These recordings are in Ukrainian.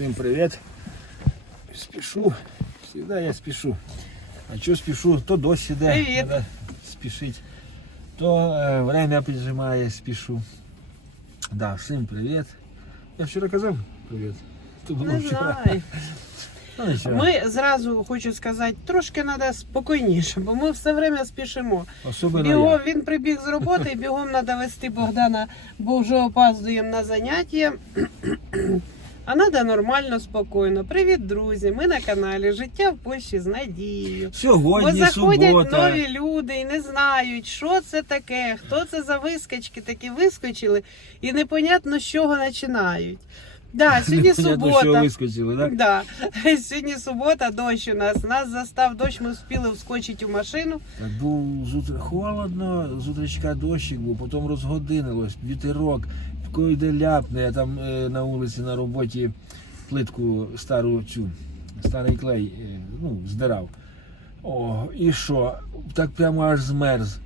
Всім привіт. Спішу. Всегда я спішу. А що спішу, то дощ іде, треба спішить. То е, время піджимає, спішу. Да, всім привіт. Я вчора казав привіт. То було Не вчора. знаю. Ну, нічого. Ми зразу хочу сказати, трошки треба спокійніше, бо ми все время спішимо. Особливо Бігом я. він прибіг з роботи, і бігом треба вести Богдана, бо вже опаздуємо на заняття. А треба нормально, спокійно. Привіт, друзі! Ми на каналі Життя в Польщі з надією. Бо заходять субота. нові люди і не знають, що це таке, хто це за вискочки такі вискочили, і непонятно з чого починають. Да, сьогодні субота. вискочили, так? Да. Сьогодні субота, дощ у нас. Нас застав дощ, ми встигли вскочити в машину. Так був з холодно, з утречка дощик був, потім розгодинилось, вітерок, такої йде ляпне, я там е, на вулиці на роботі плитку стару цю, старий клей, е, ну, здирав. О, і що? Так прямо аж змерз.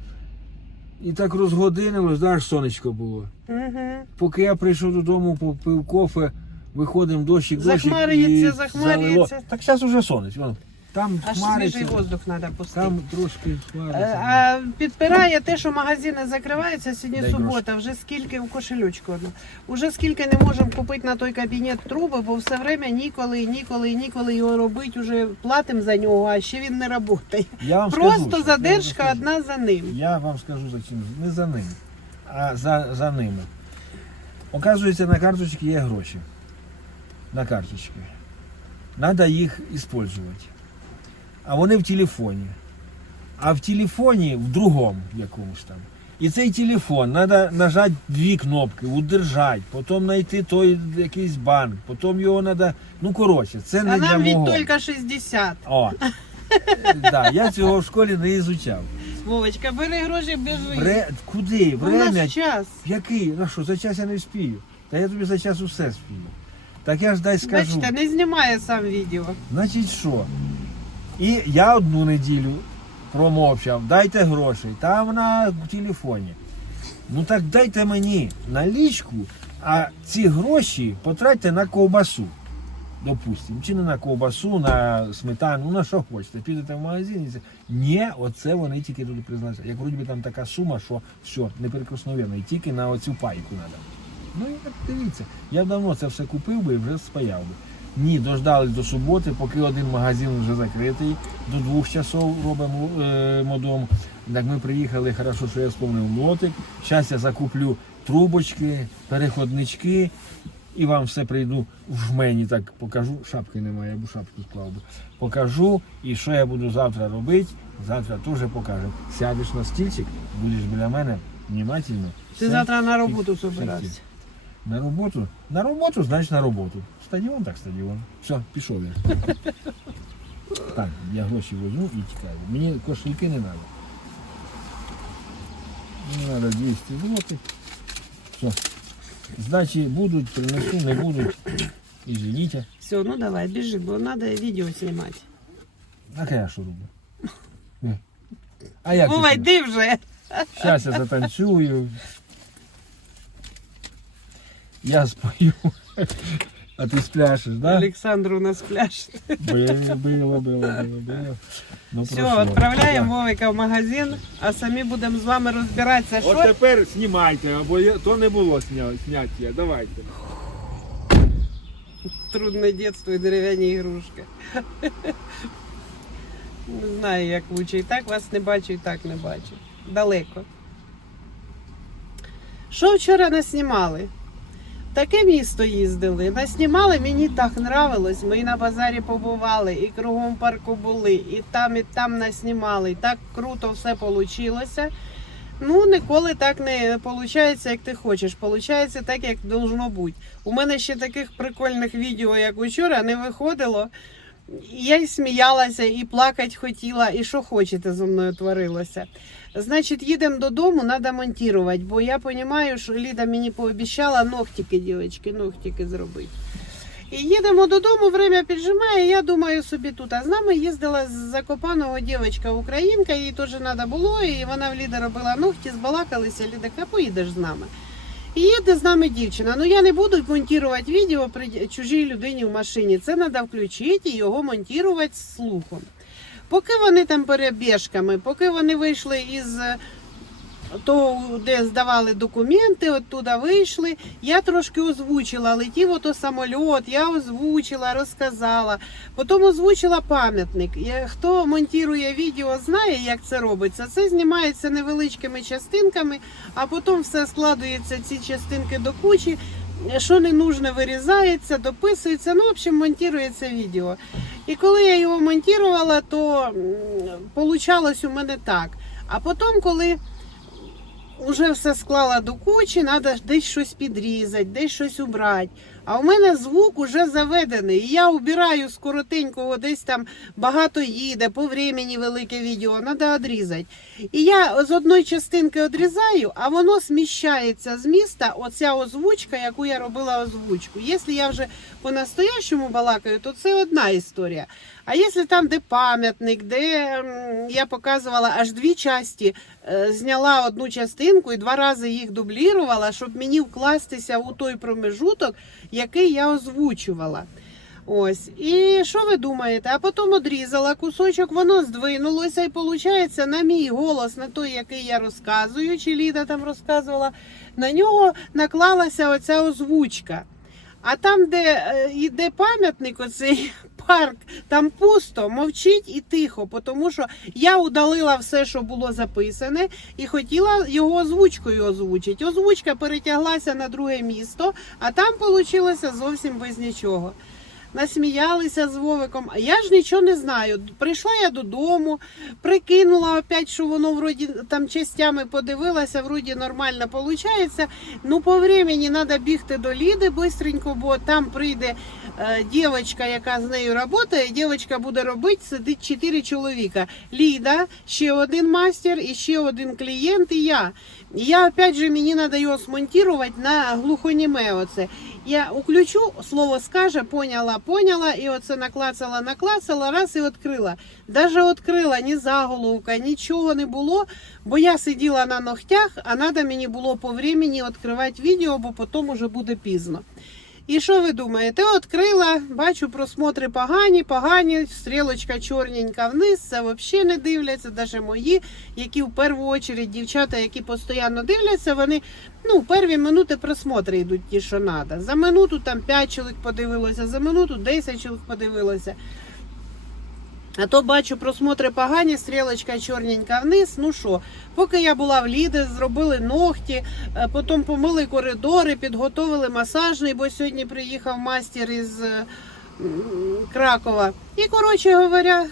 І так розгодинилось, знаєш, сонечко було. Угу. Поки я прийшов додому, попив кофе, виходимо дощик, дощик Захмарюється, і захмарюється. залило. Так зараз уже сонечко. Там Аж хмариться, свіжий воздух треба пустити. там трошки хмариться. Е, А підпирає те, що магазини закриваються сьогодні Дай субота. Вже скільки у кошелючку одну. Уже скільки не можемо купити на той кабінет труби, бо все время ніколи, ніколи, ніколи його робити. Уже платимо за нього, а ще він не працює. Я вам Просто скажу, що- задержка я вам одна за ним. Я вам скажу за чим. Не за ним, а за, за ними. Оказується, на карточці є гроші. На карточці. Треба їх використовувати. А вони в телефоні. А в телефоні в другому якомусь там. І цей телефон треба нажати дві кнопки, удержати, потім знайти той якийсь банк, потім його треба. Ну коротше, це не А для нам від мого. тільки 60. О. да, я цього в школі не ізучав. Вовочка, бери гроші, біжи. Вре... Куди? У нас час. Який? На що, за час я не вспію. Та я тобі за час усе спію. Так я ж дай скажу. Бачите, не знімає сам відео. Значить що? І я одну неділю промовчав, дайте грошей, там на телефоні. Ну так дайте мені налічку, а ці гроші потратьте на ковбасу. Допустим, чи не на ковбасу, на сметану, на що хочете. Підете в магазин і. Ні, оце вони тільки тут призначають. Як вроді би там така сума, що все, неприкосновенно, і тільки на оцю пайку треба. Ну і дивіться, я давно це все купив би і вже спаяв би. Ні, дождались до суботи, поки один магазин вже закритий, до двох часов робимо е, модом. Так ми приїхали, хорошо, що я вспомнив лотик. Зараз я закуплю трубочки, переходнички і вам все прийду в мені так покажу. Шапки немає, я б шапку склав би. Покажу і що я буду завтра робити, завтра теж покажемо. Сядеш на стільчик, будеш біля мене внимательно. Ти завтра на роботу все собирався. На роботу? На роботу, значить на роботу. Стадіон, так стадіон. Все, пішов я. Так, я гроші возьму і тікаю. Мені кошельки не треба. Не треба 200 злотих. Все. Здачі будуть, принесу, не будуть. Извините. Все, ну давай, біжи, бо треба відео знімати. Так а я що роблю? А як Вова, ти? вже. Зараз я затанцюю. Я спою. А ти спляшеш, да? Олександр у нас пляж. Было, было, было, было, было. Ну, Все, прошло. відправляємо Вовика в магазин, а самі будемо з вами розбиратися, От що тепер знімайте, або я- то не було сня- зняття. Давайте. трудне дитинство і дерев'яні ігрушки. Не знаю, як лучше. І так вас не бачу, і так не бачу. Далеко. Що вчора наснімали? Таке місто їздили. Наснімали, мені так нравилось. Ми і на базарі побували, і кругом парку були, і там, і там наснімали. І так круто все вийшло. Ну, ніколи так не виходить, як ти хочеш. Получається так, як должно бути. У мене ще таких прикольних відео, як учора, не виходило. Я й сміялася, і плакати хотіла, і що хочете зі мною творилося. Значить, їдемо додому, треба монтувати, бо я розумію, що Ліда мені пообіцяла ногтики, дівчатки, ногтики зробити. І їдемо додому, время піджимає, я думаю собі тут. А з нами їздила з Закопаного дівчинка українка, їй теж треба було, і вона в Ліда робила ногті, збалакалися, Ліда, каже, поїдеш з нами. І їде з нами дівчина. Ну я не буду монтувати відео при чужій людині в машині. Це треба включити і його монтувати з слухом. Поки вони там перебіжками, поки вони вийшли із е, того, де здавали документи, оттуда вийшли, я трошки озвучила, летів ото самольот, я озвучила, розказала. Потім озвучила пам'ятник. Хто монтує відео, знає, як це робиться. Це знімається невеличкими частинками, а потім все складується ці частинки до кучі. Що не нужно, вирізається, дописується. Ну, в общем, монтується відео. І коли я його монтувала, то вийшло у мене так. А потім, коли вже все склала до кучі, треба десь щось підрізати, десь щось убрати. А у мене звук уже заведений. І я убираю з коротенького, десь там багато їде, по времени велике відео, треба відрізати. І я з одної частинки відрізаю, а воно сміщається з міста, оця озвучка, яку я робила озвучку. Якщо я вже по-настоящему балакаю, то це одна історія. А якщо там, де пам'ятник, де я показувала аж дві часті, е, зняла одну частинку і два рази їх дублірувала, щоб мені вкластися у той промежуток, який я озвучувала. Ось, і що ви думаєте? А потім одрізала кусочок, воно здвинулося, і виходить, на мій голос, на той, який я розказую, чи Ліда там розказувала, на нього наклалася оця озвучка. А там, де е, йде пам'ятник, оцей парк, там пусто, мовчить і тихо, тому що я удалила все, що було записане, і хотіла його озвучкою озвучити. Озвучка перетяглася на друге місто, а там вийшло зовсім без нічого. Насміялися з Вовиком, а я ж нічого не знаю. Прийшла я додому, прикинула опять, що воно вроді там частями подивилася, вроді нормально виходить. Ну, по времени треба бігти до Ліди бистренько, бо там прийде дівчинка, яка з нею працює, дівчинка буде робити, сидить чотири чоловіка. Ліда, ще один мастер, і ще один клієнт, і я. Я опять же мені треба його смонтувати на глухоніме. Оце. Я уключу, слово скаже, поняла, поняла, і оце наклацала, наклацала, раз і відкрила. Даже відкрила ні заголовка, нічого не було, бо я сиділа на ногтях, а треба мені було по времени відкривати відео, бо потім уже буде пізно. І що ви думаєте? Открила, бачу, просмотри погані, погані, стрілочка чорненька вниз, це взагалі не дивляться, навіть мої, які в першу чергу дівчата, які постійно дивляться, вони ну, перві минути просмотри йдуть ті, що треба. За минуту там 5 чоловік подивилося, за минуту 10 чоловік подивилося. А то бачу, просмотри погані, стрілочка чорненька вниз. Ну що, поки я була в Ліди, зробили ногті, е, потім помили коридори, підготовили масажний, бо сьогодні приїхав мастер із е, Кракова. І, коротше говоря,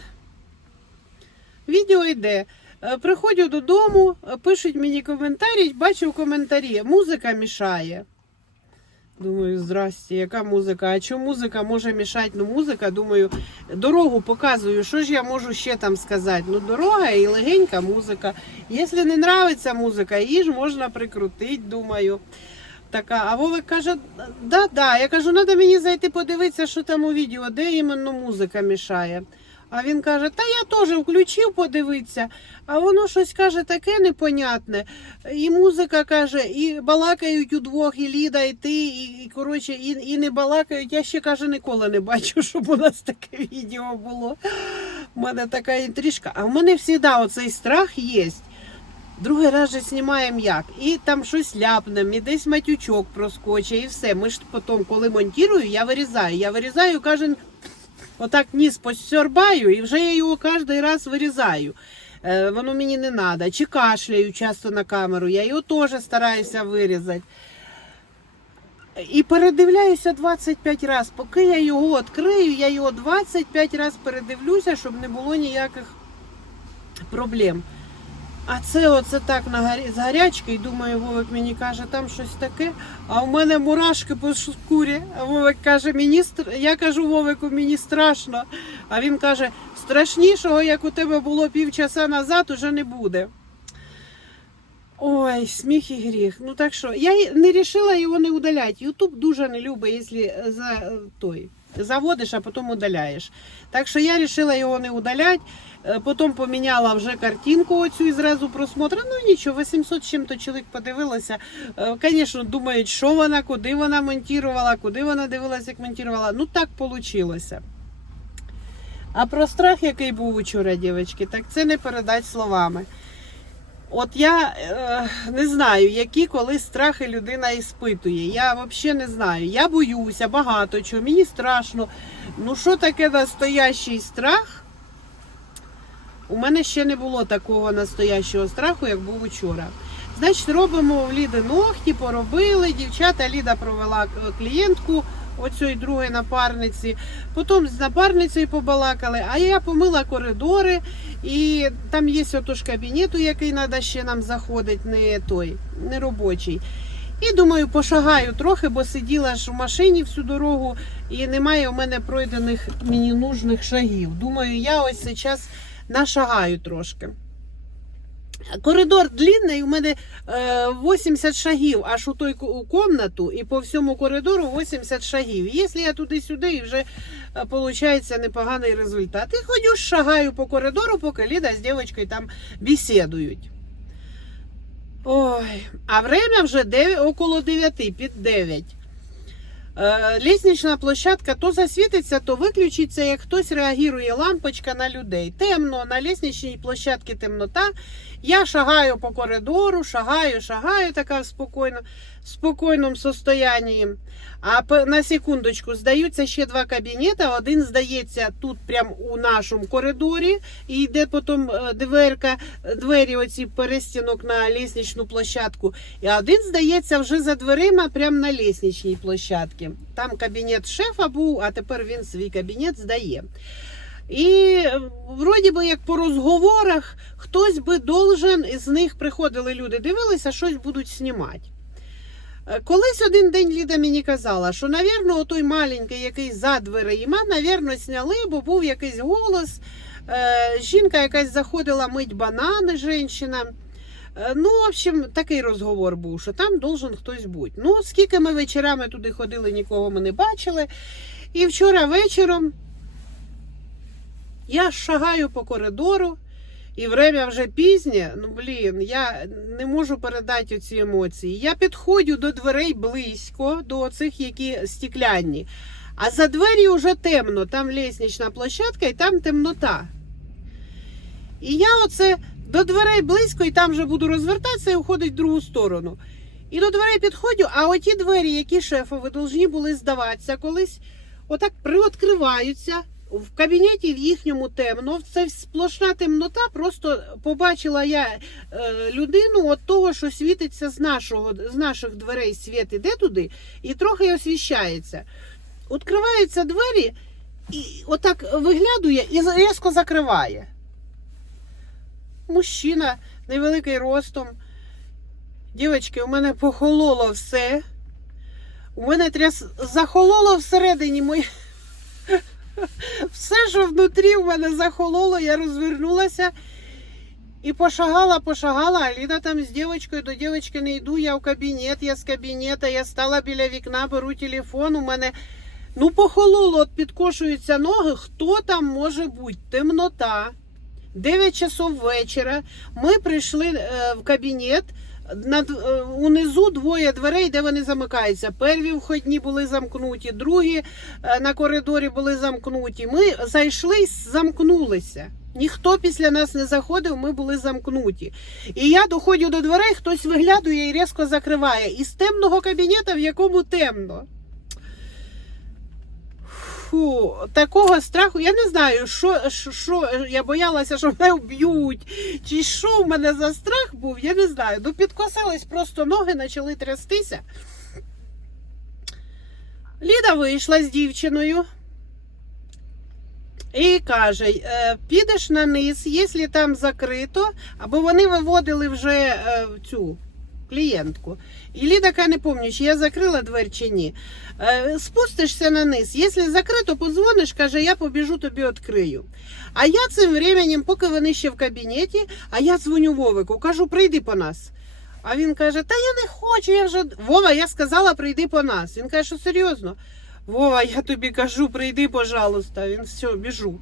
відео йде. Е, Приходжу додому, пишуть мені коментарі, бачу в коментарі, музика мішає. Думаю, здрасте, яка музика? А чому музика може мішати? Ну, музика, думаю, дорогу показую. Що ж я можу ще там сказати? Ну, дорога і легенька музика. Якщо не нравиться музика, її ж можна прикрутити, думаю. Така, а Вовик каже, да, да. Я кажу, треба мені зайти подивитися, що там у відео, де іменно музика мішає. А він каже, та я теж включив подивитися, а воно щось каже таке непонятне. І музика каже, і балакають удвох, і Ліда, і ти, і, і коротше, і, і не балакають. Я ще каже, ніколи не бачу, щоб у нас таке відео було. У мене така інтрижка. А в мене завжди оцей страх є. Другий раз же знімаємо як. І там щось ляпнем, і десь матючок проскочить, і все. Ми ж потім, коли монтую, я вирізаю. Я вирізаю кожен отак ніс посьорбаю, і вже я його кожен раз вирізаю. Е, воно мені не треба. Чи кашляю часто на камеру, я його теж стараюся вирізати. І передивляюся 25 разів. Поки я його відкрию, я його 25 разів передивлюся, щоб не було ніяких проблем. А це оце так на гарі... з гарячки, і думаю, Вовик мені каже, там щось таке, а в мене мурашки по шкурі. Вовик каже, мені я кажу Вовику, мені страшно. А він каже, страшнішого, як у тебе було півчаса назад, уже не буде. Ой, сміх і гріх. Ну так що, я не рішила його не удаляти. Ютуб дуже не любить, якщо за е, той заводиш, а потім удаляєш. Так що я вирішила його не удаляти. Е, Потім поміняла вже картинку оцю і зразу просмотру. Ну нічого, 800 чим-то чоловік подивилося. Звісно, думають, що вона, куди вона монтувала, куди вона дивилася, як монтувала. Ну так вийшло. А про страх, який був учора, дівчатки, так це не передать словами. От я е, не знаю, які коли страхи людина іспитує. Я взагалі не знаю. Я боюся багато чого, мені страшно. Ну, що таке настоящий страх? У мене ще не було такого настоящого страху, як був учора. Значить, робимо в Ліди ногті, поробили. Дівчата Ліда провела клієнтку оцієї другої напарниці. Потім з напарницею побалакали, а я помила коридори, і там є отож кабінет, який треба ще нам заходити, не той, не робочий. І думаю, пошагаю трохи, бо сиділа ж в машині всю дорогу, і немає у мене пройдених мені нужних шагів. Думаю, я ось зараз нашагаю трошки. Коридор длинний, у мене е, 80 шагів аж у той ку- у комнату, і по всьому коридору 80 шагів. Якщо я туди-сюди, і вже виходить непоганий результат. І ходю, шагаю по коридору, поки Ліда з дівчинкою там бесідують. Ой, а время вже 9, около 9, під 9. Е, Ліснична площадка то засвітиться, то виключиться, як хтось реагує лампочка на людей. Темно, на лісничній площадці темнота. Я шагаю по коридору, шагаю, шагаю, така спокійно, спокійному состоянні. А на секундочку здаються ще два кабінети. Один здається тут, прямо у нашому коридорі, і йде потім е, дверка, двері оці перестінок на лісничну площадку. І один здається вже за дверима, прямо на лісничній площадці. Там кабінет шефа був, а тепер він свій кабінет здає. І е, вроді би як по розговорах хтось би должен, із них приходили люди, дивилися, щось будуть знімати. Е, Колись один день Ліда мені казала, що, навірно, отой маленький, який за дверима, навірно, сняли, бо був якийсь голос. Е, жінка якась заходила мить банани, жінка. Е, Ну, в общем, такий розговор був, що там должен хтось бути. Ну, скільки ми вечорами туди ходили, нікого ми не бачили. І вчора вечором я шагаю по коридору, і время вже пізнє. Ну, блін, я не можу передати ці емоції. Я підходжу до дверей близько, до цих, які стекляні. А за двері вже темно, там ліснична площадка і там темнота. І я оце до дверей близько, і там вже буду розвертатися і уходить в другу сторону. І до дверей підходжу, а оті двері, які шефові повинні були здаватися колись, отак приоткриваються. В кабінеті в їхньому темно, це сплошна темнота. Просто побачила я е, людину от того, що світиться з нашого з наших дверей. Світ іде туди і трохи освіщається. Відкриваються двері, і отак виглядує і різко закриває. Мужчина невеликий ростом. Дівчатки, у мене похололо все. У мене тряс захололо всередині моє. Все, що внутрі в мене захололо, я розвернулася і пошагала, пошагала. А Ліда там з дівчинкою до дівчинки не йду. Я в кабінет, я з кабінета, я стала біля вікна, беру телефон. У мене ну похололо, от підкошуються ноги. Хто там може бути? Темнота. 9 часов вечора. Ми прийшли е, в кабінет. Над, е, унизу двоє дверей, де вони замикаються. Перві входні були замкнуті, другі е, на коридорі були замкнуті. Ми зайшли і замкнулися. Ніхто після нас не заходив, ми були замкнуті. І я доходжу до дверей, хтось виглядує і різко закриває. Із темного кабінета, в якому темно. Фу, такого страху, я не знаю, що, що, я боялася, що мене вб'ють, чи що в мене за страх був, я не знаю. Ну, підкосились просто ноги, почали трястися. Ліда вийшла з дівчиною і каже: «Е, підеш на низ, якщо там закрито, або вони виводили вже е, цю клієнтку. І Ліда не пам'ятаю, чи я закрила двері чи ні. Е, Спустишся на низ. Якщо закрито, подзвониш, каже, я побіжу тобі відкрию. А я цим временем, поки вони ще в кабінеті, а я дзвоню Вовику, кажу, прийди по нас. А він каже: Та я не хочу, я вже. Вова, я сказала, прийди по нас. Він каже, що серйозно. Вова, я тобі кажу, прийди, пожалуйста. Він все, біжу.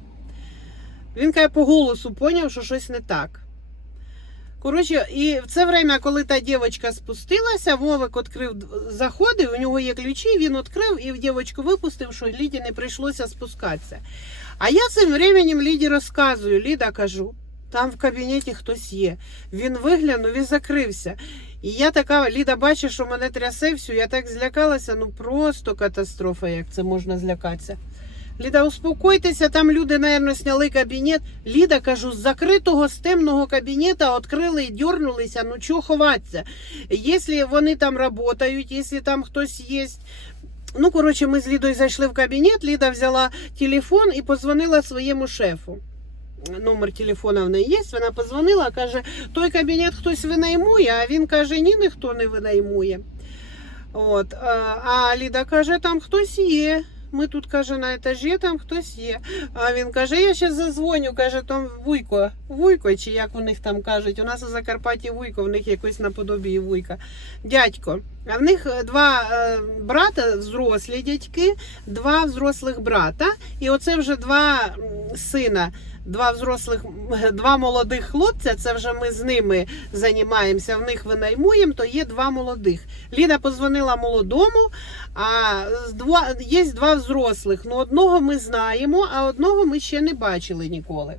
Він каже, по голосу поняв, що щось не так. Коротше, і в це время, коли та дівчинка спустилася, Вовик відкрив, заходив, у нього є ключі, він відкрив і в дівчинку випустив, що Ліді не прийшлося спускатися. А я цим временем Ліді розказую, Ліда кажу, там в кабінеті хтось є. Він виглянув і закрився. І я така, Ліда бачить, що мене трясе всю, я так злякалася, ну просто катастрофа, як це можна злякатися. Ліда, успокойтеся, там люди, напевно, сняли кабінет. Ліда, кажу, з закритого з темного кабінета відкрили і дернулися, ну чого ховатися? Якщо вони там працюють, якщо там хтось є. Ну, коротше, ми з Лідою зайшли в кабінет, Ліда взяла телефон і позвонила своєму шефу. Номер телефона в неї є, вона позвонила, каже, той кабінет хтось винаймує, а він каже, ні, ніхто не винаймує. От, а, а Ліда каже, там хтось є. Ми тут, каже, на етажі там хтось є. А він каже, я ще зазвоню, каже, там Вуйко. Вуйко, чи як у них там кажуть, у нас у Закарпатті Вуйко, в них якось наподобі Вуйка. Дядько. А в них е, два е, брата, взрослі дядьки, два взрослих брата, і оце вже два сина. Два взрослих, два молодих хлопця. Це вже ми з ними займаємося. В них винаймуємо, то є два молодих. Ліда позвонила молодому, а є два взрослих. Ну одного ми знаємо, а одного ми ще не бачили ніколи.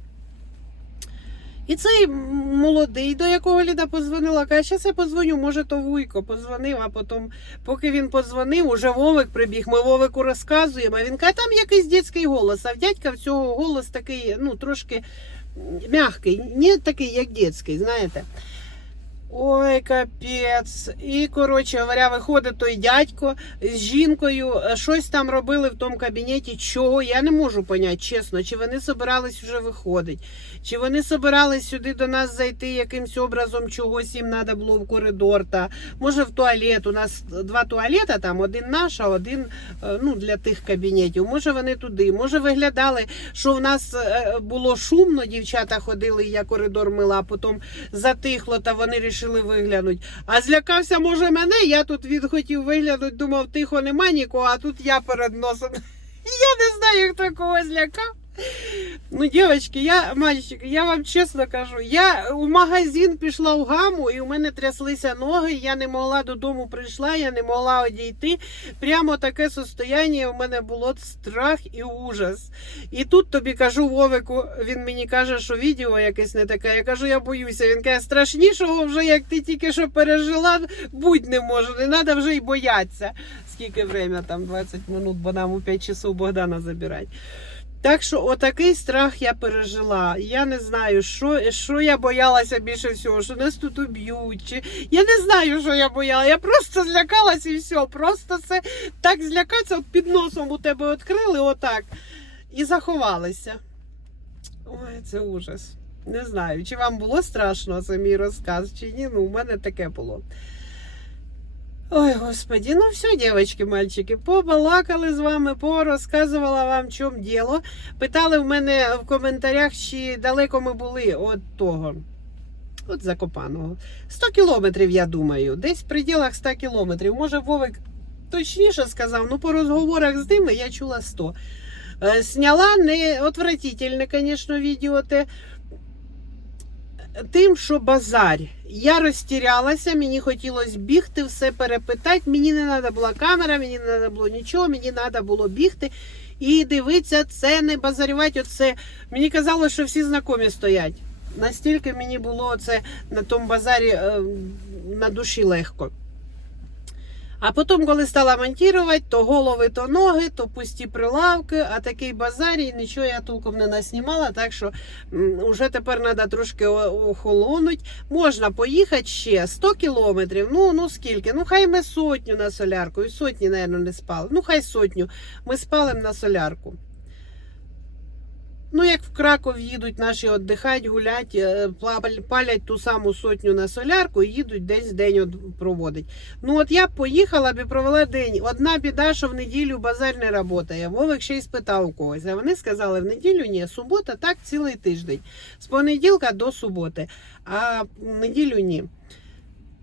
І цей молодий, до якого Ліда позвонила, каже, зараз я позвоню, може, то Вуйко позвонив, а потім, поки він позвонив, уже Вовик прибіг. Ми Вовику розказуємо. А він каже, там якийсь дитячий голос. А в дядька в цього голос такий, ну, трошки м'який, не такий, як дитячий, знаєте. Ой, капець. І, коротше говоря, виходить той дядько з жінкою, е, щось там робили в тому кабінеті. Чого? Я не можу поняти, чесно. Чи вони собирались вже виходити, чи вони собирались сюди до нас зайти якимсь образом, чогось їм треба було в коридор. Та може в туалет. У нас два туалета, там один наш, а один е, ну, для тих кабінетів. Може вони туди. Може виглядали, що в нас е, було шумно, дівчата ходили, я коридор мила, потім затихло, та вони рішили виглянути. А злякався, може, мене. Я тут відхотів виглянути, думав, тихо, нема нікого, а тут я перед носом. Я не знаю, хто кого злякав. Ну, дівчатки, я, мальчики, я вам чесно кажу, я у магазин пішла в гаму, і у мене тряслися ноги, я не могла додому прийшла, я не могла одійти. Прямо таке состояння у мене було страх і ужас. І тут тобі кажу Вовику, він мені каже, що відео якесь не таке. Я кажу, я боюся. Він каже, страшнішого вже, як ти тільки що пережила, будь не може, не треба вже й боятися. Скільки время там 20 минут, бо нам у 5 часов Богдана забирати. Так що отакий страх я пережила. Я не знаю, що, що я боялася більше всього, що нас тут уб'ють. Чи... Я не знаю, що я боялася. Я просто злякалася і все. Просто це так злякатися, от під носом у тебе відкрили отак і заховалися. Ой, це ужас. Не знаю, чи вам було страшно це мій розказ, чи ні. Ну, у мене таке було. Ой, господі, ну все, дівчатки, мальчики, побалакали з вами, порозказувала вам, чому діло. Питали в мене в коментарях, чи далеко ми були від того. От Закопаного. 100 кілометрів, я думаю. Десь в пределах 100 кілометрів. Може, Вовик точніше сказав, ну по розговорах з ними я чула 100. Е, Сняла не отвратительне, звісно, відео те. Тим, що базар. Я розтірялася, мені хотілося бігти, все перепитати. Мені не треба була камера, мені не треба було нічого, мені треба було бігти і дивитися, це не базарювати. Оце. Мені казало, що всі знайомі стоять. Настільки мені було це на тому базарі е, на душі легко. А потім, коли стала монтувати, то голови, то ноги, то пусті прилавки, а такий базар, і нічого я толком не наснімала, так що вже тепер треба трошки охолонути. Можна поїхати ще 100 кілометрів. Ну, ну скільки? Ну, хай ми сотню на солярку. І сотні, мабуть, не спали. Ну, хай сотню. Ми спалимо на солярку. Ну, як в Краков їдуть наші віддихати, гулять, е, палять ту саму сотню на солярку і їдуть десь день проводить. Ну от я б поїхала б і провела день. Одна біда, що в неділю базар не працює. Вовик ще й спитав у когось. А вони сказали, в неділю ні, субота так цілий тиждень. З понеділка до суботи, а в неділю ні.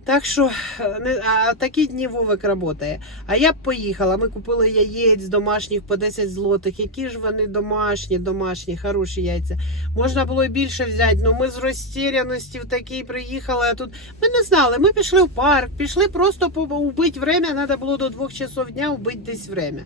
Так що е, а такі дні Вовик працює. А я б поїхала. Ми купили яєць домашніх по 10 злотих. Які ж вони домашні, домашні, хороші яйця. Можна було і більше взяти. Ну ми з розтіряності в такій приїхали. А тут ми не знали. Ми пішли в парк, пішли просто убити время. Треба було до двох часов дня убити десь время.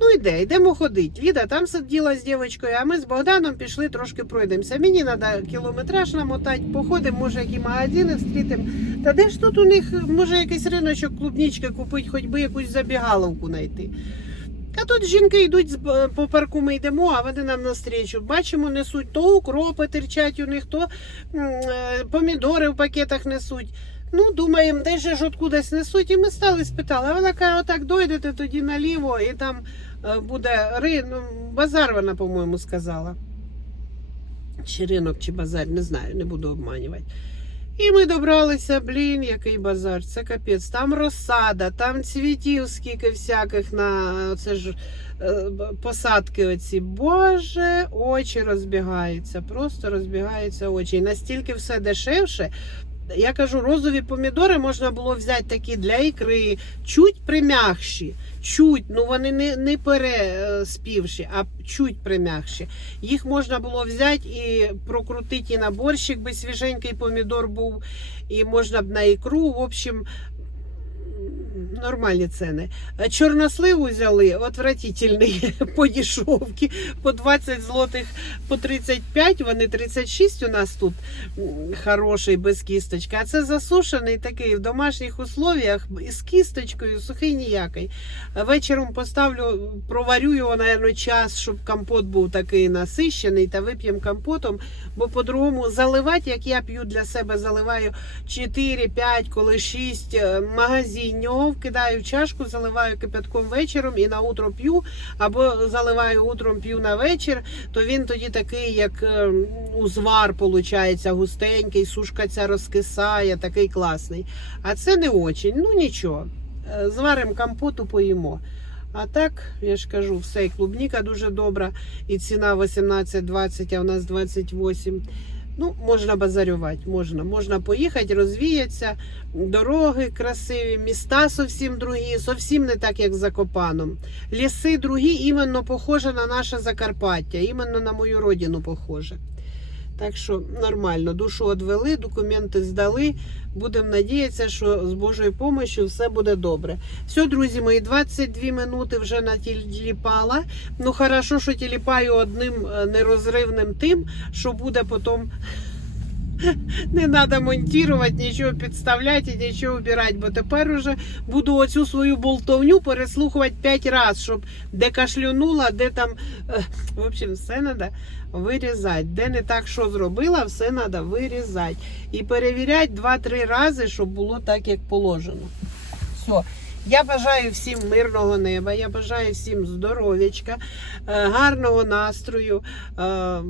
Ну йде, йдемо ходити. Ліда там сиділа з дівчинкою, а ми з Богданом пішли трошки пройдемося. Мені треба кілометраж намотати, походимо, може, які магазини встрітимо. Та де ж тут у них може якийсь риночок клубнічки купити, хоч би якусь забігаловку знайти. А тут жінки йдуть по парку, ми йдемо, а вони нам навстрічу. Бачимо, несуть то укропи терчать у них, то е, помідори в пакетах несуть. Ну, думаємо, де ж откудись несуть, і ми стали спитали. А вона каже, отак дойдете тоді наліво, і там е, буде ри... ну, базар, вона, по-моєму, сказала. Чи ринок, чи базар, не знаю, не буду обманювати. І ми добралися, блін, який базар, це капець. Там розсада, там цвітів скільки всяких на це ж е, посадки оці. Боже, очі розбігаються, просто розбігаються очі. І настільки все дешевше. Я кажу, розові помідори можна було взяти такі для ікри, чуть примягші, чуть, ну вони не, не переспівші, а чуть примягші. Їх можна було взяти і прокрутити і на борщик, би свіженький помідор був, і можна б на ікру. В общем, нормальні ціни. Е, Чорносливу взяли, отвратительний по дешевці, по 20 злотих, по 35, вони 36 у нас тут хороший, без кісточки. А це засушений такий в домашніх условіях із кісточкою, сухий ніякий. Вечором поставлю, проварю його, мабуть, час, щоб компот був такий насищений, та вип'ємо компотом, бо по-другому заливати, як я п'ю для себе, заливаю 4-5, коли 6 е, магазинів, вкидаю в чашку, заливаю кипятком вечором і на утро п'ю, або заливаю утром п'ю на вечір, то він тоді такий, як е, узвар, виходить, густенький, сушка ця розкисає, такий класний. А це не очень, ну нічого. Е, Зваримо компоту, поїмо. А так, я ж кажу, все, і клубніка дуже добра, і ціна 18-20, а у нас 28. Ну, можна базарювати, можна. Можна поїхати, розвіятися, дороги красиві, міста зовсім другі, зовсім не так, як за Копаном. Ліси другі, іменно похоже на наше Закарпаття, іменно на мою родину похоже. Так що нормально, душу відвели, документи здали. Будемо надіятися, що з Божою допомогою все буде добре. Все, друзі мої, 22 минути вже натіліпала. Ну, хорошо, що тіліпаю одним е, нерозривним тим, що буде потім. Не треба монтувати, нічого підставляти і нічого вбирати, бо тепер уже буду оцю свою болтовню переслухувати 5 разів, щоб де кашлюнула, де там. е, В общем, все треба вирізати. Де не так, що зробила, все треба вирізати. І перевіряти 2-3 рази, щоб було так, як положено. Все. Я бажаю всім мирного неба, я бажаю всім здоров'ячка, е, гарного настрою. Е,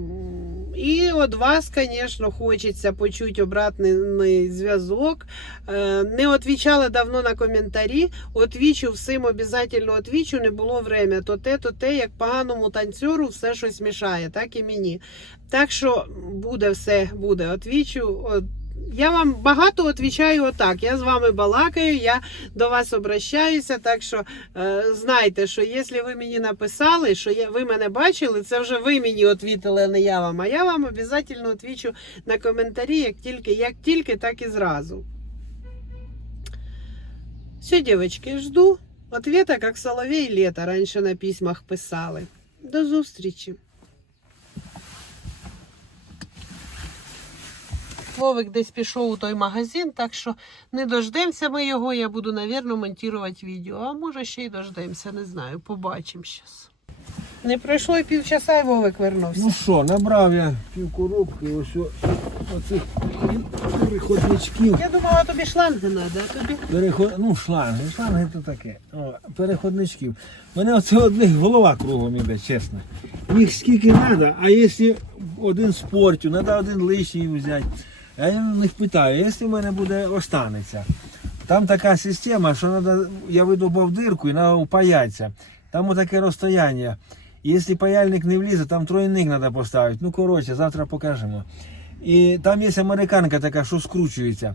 І від вас, звісно, хочеться почути обратний зв'язок. Е, Не відповідали давно на коментарі. Отвічу всім обов'язково отвічу, не було время. То те, то те, як поганому танцюру все щось мішає, так і мені. Так що буде все, буде. Отвічу. Я вам багато відповідаю отак. Я з вами балакаю, я до вас обращаюся. Так що е, знайте, що якщо ви мені написали, що я, ви мене бачили, це вже ви мені відповіли, а не я вам. А я вам обов'язково відвічу на коментарі, як тільки, як тільки, так і зразу. Все, девочки, жду ответа, як Соловей лето раніше на письмах писали. До зустрічі. Вовик десь пішов у той магазин, так що не дождемося ми його. Я буду, навірно, монтувати відео. А може ще й дождемося, не знаю. Побачимо зараз. Не пройшло і півчаса, і Вовик вернувся. Ну що, набрав я пів коробки, ось оцих переходничків. Я думала, тобі шланги треба, а тобі. Переход... Ну, шланги, шланги то таке. О, переходничків. Мене оце одних голова кругом іде, чесно. Їх скільки треба, а якщо один спортю, треба один лишній взяти. Я в них питаю, якщо в мене буде останеться. Там така система, що треба, я видобав дирку і треба упаятися. Там отаке розстояння. Якщо паяльник не влізе, там тройник треба поставити. Ну, коротше, завтра покажемо. І там є американка така, що скручується.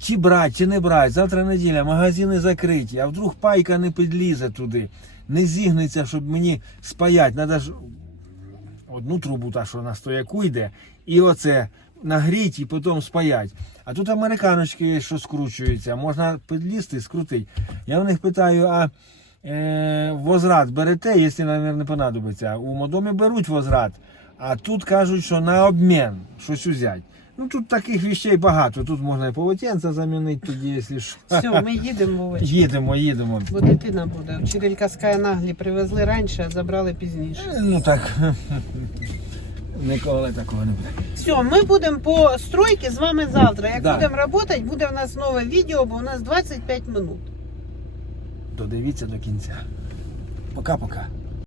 чи брати, чи не брати, завтра неділя, магазини закриті, а вдруг пайка не підлізе туди, не зігнеться, щоб мені спаять. Треба ж одну трубу, та, що на стояку йде, і оце нагріть і потім спаять. А тут американочки що скручуються, можна підлізти і скрутити. Я в них питаю, а е, возврат берете, якщо, мабуть, не понадобиться. У модомі беруть возврат, а тут кажуть, що на обмін щось взяти. Ну тут таких вещей багато. Тут можна і полотенце замінити тоді, якщо що. Все, ми їдемо, Вовочка. Їдемо, їдемо. Бо дитина буде. Вчителька з Каянаглі привезли раніше, а забрали пізніше. Е, Ну так. Ніколи такого не буде. Все, ми будемо по стройці з вами завтра. Як Да. будемо працювати, буде в нас нове відео, бо у нас 25 минут. Додивіться до кінця. Пока-пока.